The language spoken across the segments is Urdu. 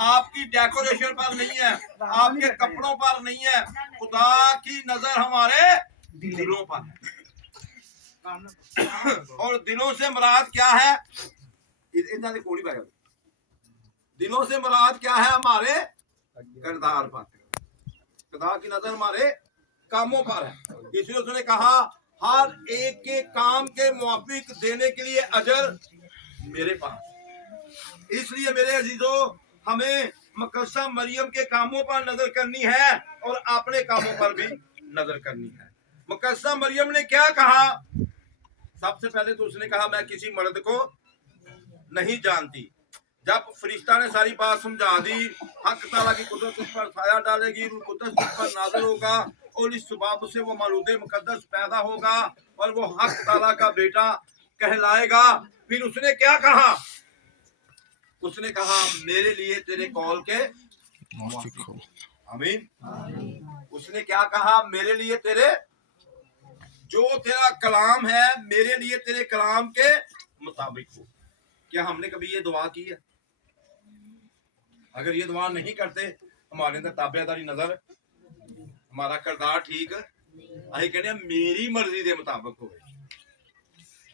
آپ کی ڈیکوریشن پر نہیں ہے, آپ کے کپڑوں پر نہیں ہے, خدا کی نظر ہمارے دلوں پر ہے. اور دلوں سے مراد کیا ہے؟ دلوں سے مراد کیا ہے؟ ہمارے کردار پر. خدا کی نظر ہمارے کاموں پر ہے. اس لیے اس نے کہا ہر ایک کے کام کے موافق دینے کے لیے اجر میرے پاس. اس لیے میرے عزیزو, ہمیں مقدسہ مریم کے کاموں پر نظر کرنی ہے اور اپنے کاموں پر بھی نظر کرنی ہے. مقدسہ مریم نے کیا کہا؟ سب سے پہلے تو اس نے کہا میں کسی مرد کو نہیں جانتی. جب فرشتہ نے ساری بات سمجھا دی, حق تعالیٰ کی قدرت اس پر سایہ ڈالے گی, روح قدس اس پر نازل ہوگا اور اس سبب سے وہ مولود مقدس پیدا ہوگا اور وہ حق تعالیٰ کا بیٹا کہلائے گا. پھر اس نے کیا کہا؟ اس نے کہا میرے لیے تیرے قول کے موافق ہو. آمین. اس نے کیا کہا؟ میرے لیے تیرے, جو تیرا کلام ہے میرے لیے تیرے کلام کے مطابق ہو. کیا ہم نے کبھی یہ دعا کی ہے؟ اگر یہ دعا نہیں کرتے, ہمارے اندر تابع داری نظر, ہمارا کردار ٹھیک, آئی کہنے ہیں میری مرضی دے مطابق ہو.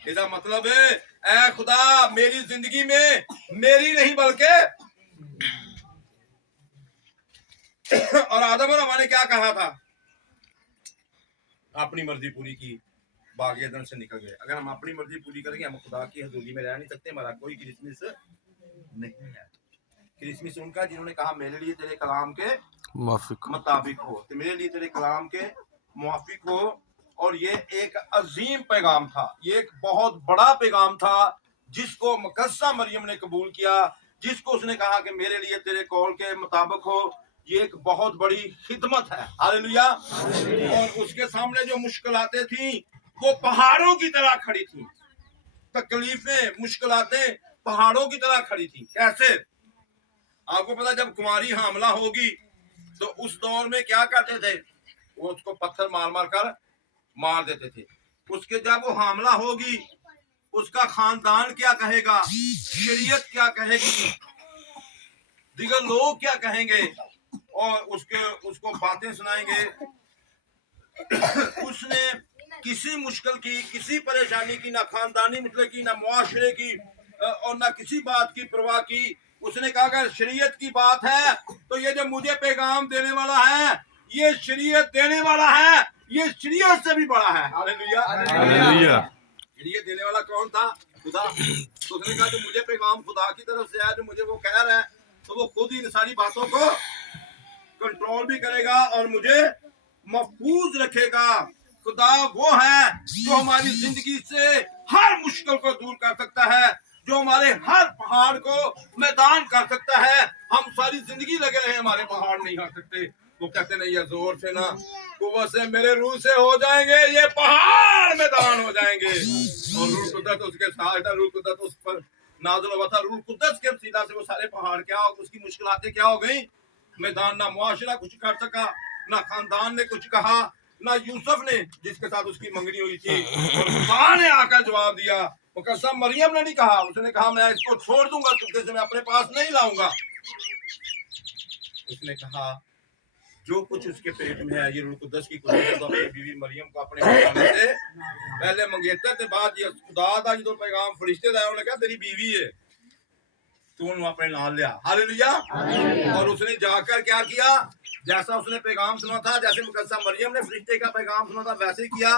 اس مطلب ہے اے خدا میری زندگی میں میری نہیں بلکہ. اور آدم اور حوا نے کیا کہا تھا؟ اپنی مرضی پوری کی, باغ عدن سے نکل گئے. اگر ہم اپنی مرضی پوری کریں گے ہم خدا کی حضوری میں رہ نہیں سکتے. ہمارا کوئی کرسمس نہیں ہے. کرسمس ان کا جنہوں نے کہا میرے لیے تیرے کلام کے مطابق ہو, تو میرے لیے تیرے کلام کے موافق ہو. اور یہ ایک عظیم پیغام تھا, یہ ایک بہت بڑا پیغام تھا جس کو مقدسہ مریم نے قبول کیا, جس کو اس نے کہا کہ میرے لیے تیرے قول کے مطابق ہو. یہ ایک بہت بڑی خدمت ہے. ہاللیلویا. اور اس کے سامنے جو مشکلاتیں تھیں وہ پہاڑوں کی طرح کھڑی تھیں. تکلیفیں, مشکلاتیں پہاڑوں کی طرح کھڑی تھیں. کیسے؟ آپ کو پتا جب کماری حاملہ ہوگی تو اس دور میں کیا کرتے تھے؟ وہ اس کو پتھر مار مار کر مار دیتے تھے. اس کے جب وہ حاملہ ہوگی اس کا خاندان کیا کہے گا, شریعت کیا کہے گی, دیگر لوگ کیا کہیں گے, اور اس کو باتیں سنائیں گے. اس نے کسی مشکل کی, کسی پریشانی کی, نہ خاندانی مسئلے کی, نہ معاشرے کی, اور نہ کسی بات کی پرواہ کی. اس نے کہا اگر شریعت کی بات ہے تو یہ جو مجھے پیغام دینے والا ہے یہ شریعت دینے والا ہے, یہ شریعت سے بھی بڑا ہے. ہاللیلویا. ہاللیلویا. شریعت دینے والا کون تھا؟ خدا. تو اس نے کہا جو مجھے پیغام خدا کی طرف سے ہے, جو مجھے وہ کہہ رہا ہے, تو وہ خود ہی ان ساری باتوں کو کنٹرول بھی کرے گا اور مجھے محفوظ رکھے گا. خدا وہ ہے جو ہماری زندگی سے ہر مشکل کو دور کر سکتا ہے, جو ہمارے ہر پہاڑ کو میدان کر سکتا ہے. ہم ساری زندگی لگے رہے ہمارے پہاڑ نہیں ہٹ سکتے. وہ کہتے نہیں یہ زور سے نہ قوت سے میرے روح سے ہو جائیں گے, یہ پہاڑ میدان ہو جائیں گے. اور روح قدرت اس کے ساتھ تھا, روح قدرت اس پر نازل ہوا تھا. روح قدرت کے وسیلہ سے وہ سارے پہاڑ کیا ہو, اس کی مشکلاتیں کیا ہو گئیں؟ میدان. نہ معاشرہ کچھ کر سکا, نہ خاندان نے کچھ کہا, نہ یوسف نے جس کے ساتھ اس کی منگنی ہوئی تھی, اور خدا نے آ کر جواب دیا. مقدسہ مریم نے نہیں کہا, اس نے کہا میں اس کو چھوڑ دوں گا چونکہ سے میں اپنے پاس نہیں لاؤں گا. اس نے کہا جو کچھ اس کے پیٹ میں ہے یہ روح قدس کی قدرت اپنی بیوی مریم کو اپنے خانے سے پہلے منگیتا تے بعد یہ خدا دا جو پیغام فرشتے دا انہوں نے کہا تیری بیوی ہے تو انہوں اپنے نال لیا. ہاللیلویا. اور اس نے جا کر کیا کیا؟ جیسا اس نے پیغام سنا تھا, جیسے مقدسہ مریم نے فرشتے کا پیغام سنا تھا ویسے ہی کیا,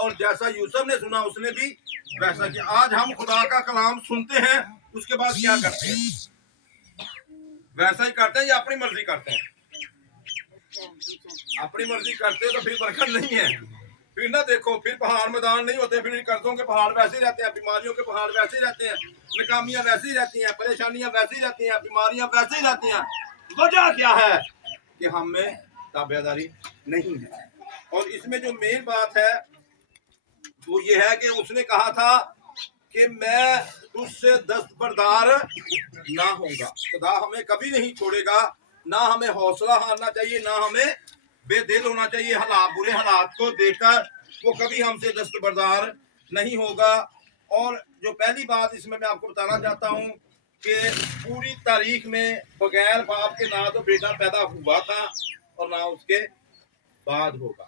اور جیسا یوسف نے سنا اس نے بھی ویسا کیا. آج ہم خدا کا کلام سنتے ہیں, اس کے بعد کیا کرتے ہیں؟ ویسا ہی کرتے ہیں یا اپنی مرضی کرتے ہیں؟ اپنی مرضی کرتے تو پھر برکت نہیں ہے. پھر نہ دیکھو, پھر پہاڑ میدان نہیں ہوتے, پھر قرضوں کے پہاڑ ویسے ہی رہتے ہیں, بیماریوں کے پہاڑ ویسے ہی رہتے ہیں, ناکامیاں ویسے ہی رہتی ہیں, پریشانیاں ویسے ہی رہتی ہیں, بیماریاں ویسے ہی رہتی ہیں. وجہ کیا ہے؟ کہ ہم میں تابع داری نہیں ہے. اور اس میں جو مین بات ہے وہ یہ ہے کہ اس نے کہا تھا کہ میں تجھ سے دستبردار نہ ہوں گا. خدا ہمیں کبھی نہیں چھوڑے گا. نہ ہمیں حوصلہ ہارنا چاہیے, نہ ہمیں بے دل ہونا چاہیے. حالات, برے حالات کو دیکھ کر وہ کبھی ہم سے دستبردار نہیں ہوگا. اور جو پہلی بات اس میں آپ کو بتانا چاہتا ہوں کہ پوری تاریخ میں بغیر باپ کے نہ تو بیٹا پیدا ہوا تھا اور نہ اس کے بعد ہوگا،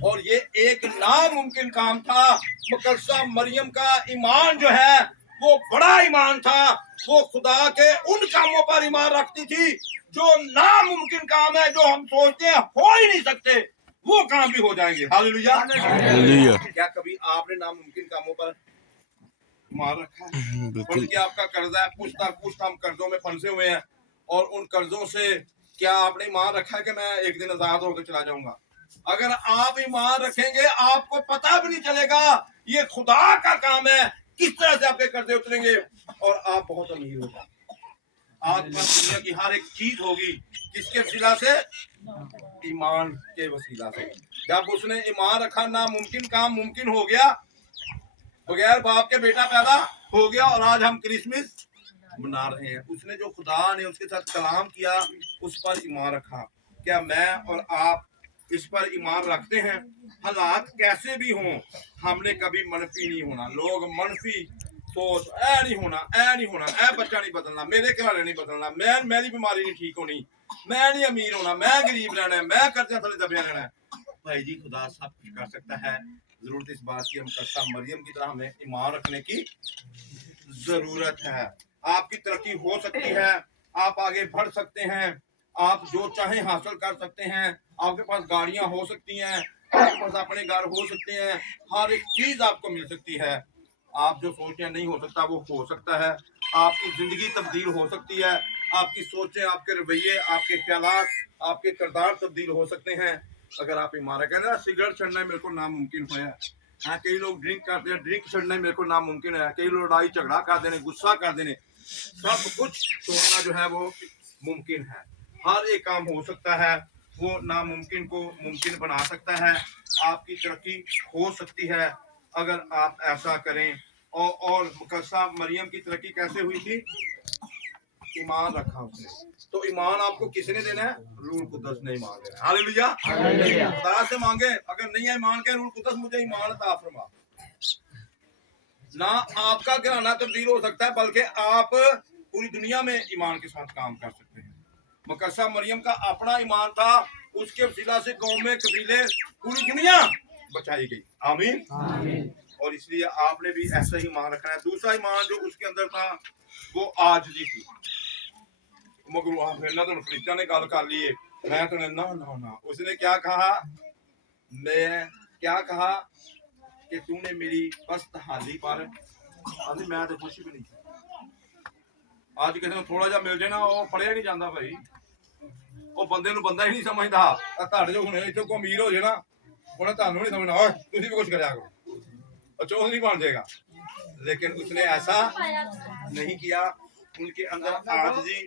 اور یہ ایک ناممکن کام تھا۔ مقدسہ مریم کا ایمان جو ہے وہ بڑا ایمان تھا، وہ خدا کے ان کاموں پر ایمان رکھتی تھی جو ناممکن کام ہے، جو ہم سوچتے ہیں ہو ہی نہیں سکتے، وہ کام بھی ہو جائیں گے۔ ہاللیلویہ۔ کیا کبھی آپ نے ناممکن کاموں پر ایمان رکھا ہے؟ بالکل۔ کیا آپ کا قرضہ ہے، پشت در پشت ہم قرضوں میں پھنسے ہوئے ہیں، اور ان قرضوں سے کیا آپ نے ایمان رکھا ہے کہ میں ایک دن آزاد ہو کے چلا جاؤں گا؟ اگر آپ ایمان رکھیں گے آپ کو پتہ بھی نہیں چلے گا یہ خدا کا کام ہے، کس طرح سے آپ کے قرضے اتریں گے اور آپ بہت امیر ہو جائیں گے۔ آپ کے پاس دنیا کی ہر ایک چیز ہوگی، کس کے وسیلہ سے؟ ایمان کے وسیلہ سے۔ جب اس نے ایمان رکھا ناممکن کام ممکن ہو گیا، بغیر باپ کے بیٹا پیدا ہو گیا، اور آج ہم کرسمس منا رہے ہیں۔ اس نے جو خدا نے اس کے ساتھ کلام کیا اس پر ایمان رکھا۔ کیا میں اور آپ اس پر ایمان رکھتے ہیں؟ حالات کیسے بھی ہوں ہم نے کبھی منفی نہیں ہونا۔ لوگ منفی سوچ، اے نہیں ہونا، اے نہیں ہونا، اے بچہ نہیں بدلنا، میرے گھر نہیں بدلنا، میری بیماری نہیں ٹھیک ہونی، میں نہیں امیر ہونا، میں غریب رہنا ہے، میں قرضے تلے دبیا رہنا ہے۔ بھائی جی خدا سب کچھ کر سکتا ہے، ضرورت اس بات کی مقدسہ مریم کی طرح ہمیں ایمان رکھنے کی ضرورت ہے۔ آپ کی ترقی ہو سکتی ہے، آپ آگے بڑھ سکتے ہیں، آپ جو چاہیں حاصل کر سکتے ہیں، آپ کے پاس گاڑیاں ہو سکتی ہیں، آپ کے پاس اپنے گھر ہو سکتے ہیں، ہر ایک چیز آپ کو مل سکتی ہے۔ آپ جو سوچتے ہیں نہیں ہو سکتا وہ ہو سکتا ہے، آپ کی زندگی تبدیل ہو سکتی ہے، آپ کی سوچیں، آپ کے رویے، آپ کے خیالات، آپ کے کردار تبدیل ہو سکتے ہیں اگر آپ ایمان رکھیں۔ نا سگریٹ چھڑنا میرے کو ناممکن ہوا ہے، کئی لوگ ڈرنک کرتے ہیں، ڈرنک چھڑنا میرے کو ناممکن ہے، کئی لوگ لڑائی جھگڑا کر دینے، غصہ کر دینے، سب کچھ چھوڑنا جو ہے وہ ممکن ہے۔ ہر ایک کام ہو سکتا ہے، وہ ناممکن کو ممکن بنا سکتا ہے، آپ کی ترقی ہو سکتی ہے اگر آپ ایسا کریں۔ اور مقدسہ مریم کی ترقی کیسے ہوئی تھی؟ ایمان رکھا اس نے۔ تو ایمان آپ کو کس نے دینا ہے؟ روح القدس نے ایمان دینا ہے۔ ہاللیلویہ۔ خدا سے مانگے، اگر نہیں ہے ایمان کے، روح القدس مجھے ایمان عطا فرما۔ نہ آپ کا گھرانہ تبدیل ہو سکتا ہے بلکہ آپ پوری دنیا میں ایمان کے ساتھ کام کر سکتے ہیں۔ مقدسہ مریم کا اپنا ایمان تھا، اس کے وسیلہ سے قومیں، قبیلے، پوری دنیا بچائی گئی۔ آمین۔ اور اس لیے آپ نے بھی ایسا ہی ایمان رکھنا ہے۔ دوسرا ایمان جو اس کے اندر تھا وہ عاجزی تھی۔ مگر تو فرشتہ نے گل کر لی، میں تو نہ اس نے کیا کہا؟ میں کیا کہا کہ تو نے میری پست حالی پر، میں تو خوشی بھی نہیں تھی۔ آج کسی نے تھوڑا جا مل جائے نا وہ پڑھیا نہیں جاتا بھائی، وہ بندے نو بندہ ہی نہیں سمجھتا۔ تھوڑے جو ہنے اتنے کو امیر ہو جائے نا انہیں تمہیں نہیں سمجھنا، تھی بھی کچھ کریا کرو، چوتھ نہیں بن جائے گا۔ لیکن اس نے ایسا نہیں کیا، ان کے اندر عاجزی،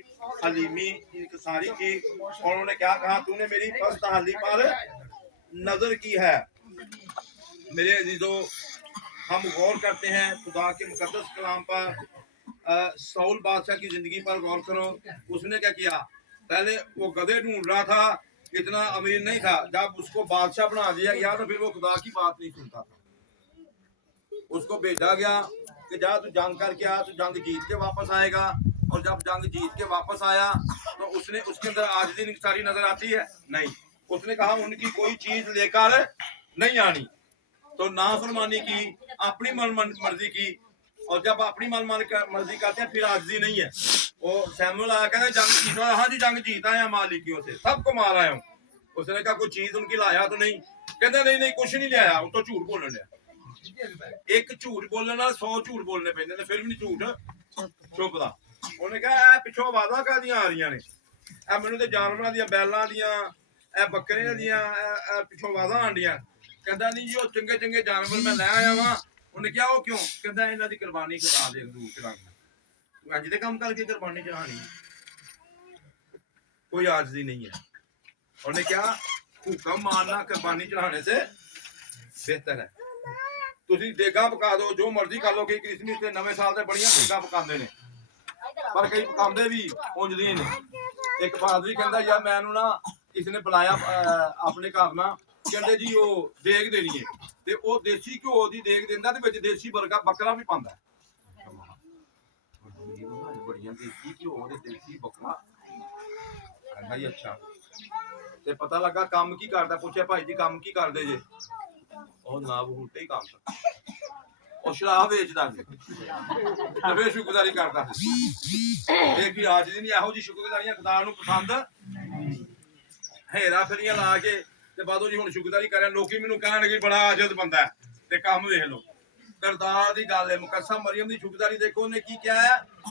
حلیمی، انکساری کی، اور انہوں نے کیا کہا؟ تو نے میری پست حالی پر نظر کی ہے۔ میرے عزیزو، ہم غور کرتے ہیں خدا کے مقدس کلام پر۔ ساؤل بادشاہ کی زندگی پر غور کرو، اس نے کیا کیا؟ پہلے وہ گدھے ڈھونڈ رہا تھا، اتنا امیر نہیں تھا، جب اس کو بادشاہ بنا دیا گیا تو پھر وہ خدا کی بات نہیں سنتا تھا۔ اس کو بھیجا گیا کہ جا تو جنگ کر کے آ، تو جنگ جیت کے واپس آئے گا، اور جب جنگ جیت کے واپس آیا تو اس نے اس کے اندر عاجزی انکساری نظر آتی ہے؟ نہیں۔ اس نے کہا ان کی کوئی چیز لے کر نہیں آنی، تو نافرمانی کی، اپنی من مرضی کی، اور جب اپنی من مرضی کرتے ہیں پھر عاجزی نہیں ہے۔ وہ سیموئیل آیا کہتے ہیں جنگ جیتا، ہاں جی جنگ جیتا ہے مالکیوں سے، سب کو مار آیا ہوں۔ اس نے کہا کوئی چیز ان کی لایا تو نہیں؟ کہتے نہیں کچھ نہیں لایا، وہ تو جھوٹ بولنے لیا۔ ایک جھوٹ بولنے نال 100 جھوٹ بولنے پہ پھر بھی نہیں جھوٹ چھپدا۔ انہوں نے کہا اے پچھوں آوازاں کادیاں آ رہی نے، اے مینوں تے جانوراں دیاں، بیلاں دیاں، اے بکریاں دیاں، اے پچھوں آوازاں آندیاں۔ کہندا نہیں جی وہ چنگے چنگے جانور میں لے آیا وا۔ انہوں نے کہا وہ کیوں؟ کہندا انہاں دی قربانی خدا دے حضور چڑھانی، انج دے کام کر کے قربانی چڑھانی، کوئی عاجزی نہیں ہے۔ انہوں نے کہا حکم ماننا قربانی چڑھانے سے بہتر ہے۔ تسی دیگاں پکا دو، جو مرضی کر لو، کہ کرسمس تے نویں سال تے بڑیاں دیگاں پکاندے نے، پر کئی پکاندے بھی اونج دی نے۔ ایک پادری کہندا یار مینوں نا کسی نے بلایا اپنے گھر نا، کہندے جی وہ دیگ دینی ہے، تے او دیسی گھیو دی دیگ دیندا تے وچ دیسی بکرا بھی پاندا ہے۔ ਬੜੀਆਂ ਦੇਸੀ ਘਿਓ ਦੇ ਦੇਸੀ ਬੱਕਰਾ। ਕਹਿੰਦਾ ਜੀ ਅੱਛਾ। ਤੇ ਪਤਾ ਲੱਗਾ ਕੰਮ ਕੀ ਕਰਦਾ, ਪੁੱਛਿਆ ਭਾਈ ਜੀ ਕੰਮ ਕੀ ਕਰਦੇ ਜੇ? ਉਹ ਨਾ ਬਹੂਟੇ ਹੀ ਕੰਮ ਕਰਦਾ, ਉਹ ਸ਼ਰਾਬ ਵੇਚਦਾ ਸੀ ਤੇ ਫਿਰ ਸ਼ੁਕਰਗੁਜ਼ਾਰੀ ਕਰਦਾ ਸੀ। ਇਹ ਵੀ ਅੱਜ ਦੀ ਨਹੀਂ, ਇਹੋ ਜਿਹੀ ਸ਼ੁਕਰਗੁਜ਼ਾਰੀਆਂ ਖੁਦਾ ਨੂੰ ਪਸੰਦ। ਹੇਰਾ ਫੇਰੀਆਂ ਲਾ ਕੇ ਤੇ ਬਾਦੋਂ ਜੀ ਹੁਣ ਸ਼ੁਕਰਗੁਜ਼ਾਰੀ ਕਰਿਆ, ਲੋਕੀ ਮੈਨੂੰ ਕਹਿਣਗੇ ਬੜਾ ਆਜਜ਼ ਬੰਦਾ ਹੈ, ਤੇ ਕੰਮ ਵੇਖ ਲਓ। ਕਰਤਾਰ ਦੀ ਗੱਲ ਹੈ, ਮੁਕੱਸਮ ਮਰੀਮ ਦੀ ਸ਼ੁਕਰਗੁਜ਼ਾਰੀ ਦੇਖੋ ਉਹਨੇ ਕੀ ਕਿਹਾ ਹੈ,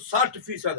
60%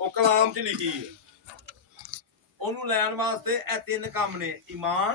ਉਹ ਕਲਾਮ ਚ ਲਿਖੀ ਹੈ। ਉਹਨੂੰ ਲੈਣ ਵਾਸਤੇ ਇਹ ਤਿੰਨ ਕੰਮ ਨੇ, ਈਮਾਨ,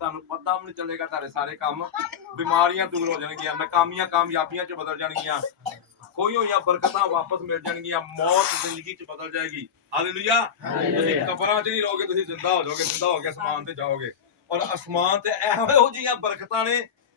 ਤੁਹਾਨੂੰ ਪਤਾ ਵੀ ਨਹੀਂ ਚੱਲੇਗਾ, ਤੁਹਾਡੇ ਸਾਰੇ ਕੰਮ ਬਿਮਾਰੀਆਂ ਦੂਰ ਹੋ ਜਾਣਗੀਆਂ, ਨਾਕਾਮੀਆਂ ਕਾਮਯਾਬੀਆਂ 'ਚ ਬਦਲ ਜਾਣਗੀਆਂ, ਕੋਈ ਹੋਈਆਂ ਬਰਕਤਾਂ ਵਾਪਸ ਮਿਲ ਜਾਣਗੀਆਂ, ਮੌਤ ਜ਼ਿੰਦਗੀ 'ਚ ਬਦਲ ਜਾਏਗੀ। ਹਾਲੇਲੂਇਆ। ਤੁਸੀਂ ਕਬਰਾਂ 'ਚ ਨਹੀਂ ਰਹੋਗੇ, ਤੁਸੀਂ ਜ਼ਿੰਦਾ ਹੋ ਜਾਓਗੇ, ਜ਼ਿੰਦਾ ਹੋ ਕੇ ਅਸਮਾਨ ਤੇ ਜਾਓਗੇ। ਔਰ ਅਸਮਾਨ ਤੇ ਇਹੋ ਜਿਹੀਆਂ ਬਰਕਤਾਂ ਨੇ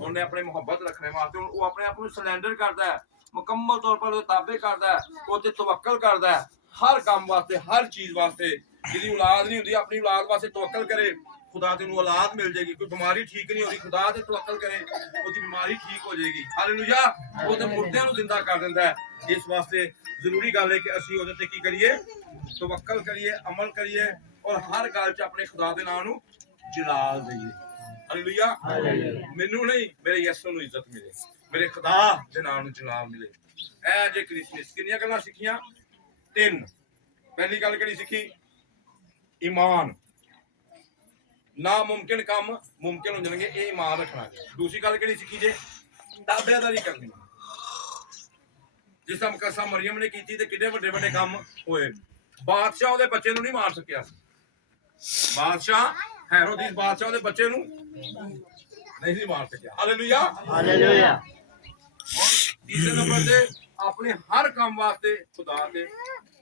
ਉਹਨੇ ਆਪਣੇ ਮੁਹੱਬਤ ਰੱਖਣੇ ਵਾਸਤੇ ਉਹ ਆਪਣੇ ਆਪ ਨੂੰ ਸਰੈਂਡਰ ਕਰਦਾ ਹੈ, ਮੁਕੰਮਲ ਤੌਰ ਪਰ ਤਾਬੇ ਕਰਦਾ ਹੈ, ਉਹ ਤੇ ਤਵੱਕਲ ਕਰਦਾ ਹੈ ਹਰ ਕੰਮ ਵਾਸਤੇ, ਹਰ ਚੀਜ਼ ਵਾਸਤੇ। ਜਿਹਦੀ ਔਲਾਦ ਨਹੀਂ ਹੁੰਦੀ ਆਪਣੀ ਔਲਾਦ ਵਾਸਤੇ ਤਵੱਕਲ ਕਰੇ, ਖੁਦਾ ਤੈਨੂੰ ਔਲਾਦ ਮਿਲ ਜਾਏਗੀ। ਕੋਈ ਬਿਮਾਰੀ ਠੀਕ ਨਹੀਂ ਹੋ ਰਹੀ, ਖੁਦਾ ਤੇ ਤਵੱਕਲ ਕਰੇ, ਉਹਦੀ ਬਿਮਾਰੀ ਠੀਕ ਹੋ ਜਾਏਗੀ। ਹਾਲੇਲੂਇਆ। ਉਹ ਤੇ ਮੁਰਦਿਆਂ ਨੂੰ ਜ਼ਿੰਦਾ ਕਰ ਦਿੰਦਾ ਹੈ। ਇਸ ਵਾਸਤੇ ਜ਼ਰੂਰੀ ਗੱਲ ਹੈ ਕਿ ਅਸੀਂ ਉਹਦੇ ਤੇ ਕੀ ਕਰੀਏ, ਤਵੱਕਲ ਕਰੀਏ, ਅਮਲ ਕਰੀਏ, ਔਰ ਹਰ ਗੱਲ 'ਚ ਆਪਣੇ ਖੁਦਾ ਦੇ ਨਾਮ ਨੂੰ ਜਲਾਲ ਦਈਏ। ਹਾਲੇਲੂਇਆ। ਮੈਨੂੰ ਨਹੀਂ, ਮੇਰੇ ਯਿਸੂ ਨੂੰ ਇੱਜ਼ਤ ਮਿਲੇ, ਮੇਰੇ ਖੁਦਾ ਦੇ ਨਾਮ ਨੂੰ ਜਲਾਲ ਮਿਲੇ। ਇਹ ਜੇ ਕ੍ਰਿਸਮਸ ਕਿੰਨੀਆਂ ਗੱਲਾਂ ਸਿੱਖੀਆਂ? 3। ਪਹਿਲੀ ਗੱਲ ਕਿਹੜੀ ਸਿੱਖੀ? ਈਮਾਨ। ਨਾਮੁਮਕਿਨ ਕੰਮ ਮੁਮਕਿਨ ਹੋ ਜਾਣਗੇ, ਇਹ ਈਮਾਨ ਰੱਖਣਾ। ਦੂਸਰੀ ਗੱਲ ਕਿਹੜੀ ਸਿੱਖੀ ਜੇ? ਤਾਬੇਦਾਰੀ ਕਰਨੀ। ਜਿਸ ਤਰ੍ਹਾਂ ਮੁਕੱਦਸਾ ਮਰੀਮ ਨੇ ਕੀਤੀ ਤੇ ਕਿੰਨੇ ਵੱਡੇ ਵੱਡੇ ਕੰਮ ਹੋਏ। ਬਾਦਸ਼ਾਹ ਉਹਦੇ ਬੱਚੇ ਨੂੰ ਨਹੀਂ ਮਾਰ ਸਕਿਆ। ਬਾਦਸ਼ਾਹ ਹੈਰੋਦੀਸ ਬਾਦਸ਼ਾਹ ਉਹਦੇ ਬੱਚੇ ਨੂੰ ਨਹੀਂ ਸੀ ਮਾਰ ਸਕਿਆ। ਹਾਲੇਲੂਇਆ। ਹਾਲੇਲੂਇਆ। ਤੀਸਰੇ ਨੰਬਰ ਤੇ ਆਪਣੇ ਹਰ ਕੰਮ ਵਾਸਤੇ ਖੁਦਾ ਤੇ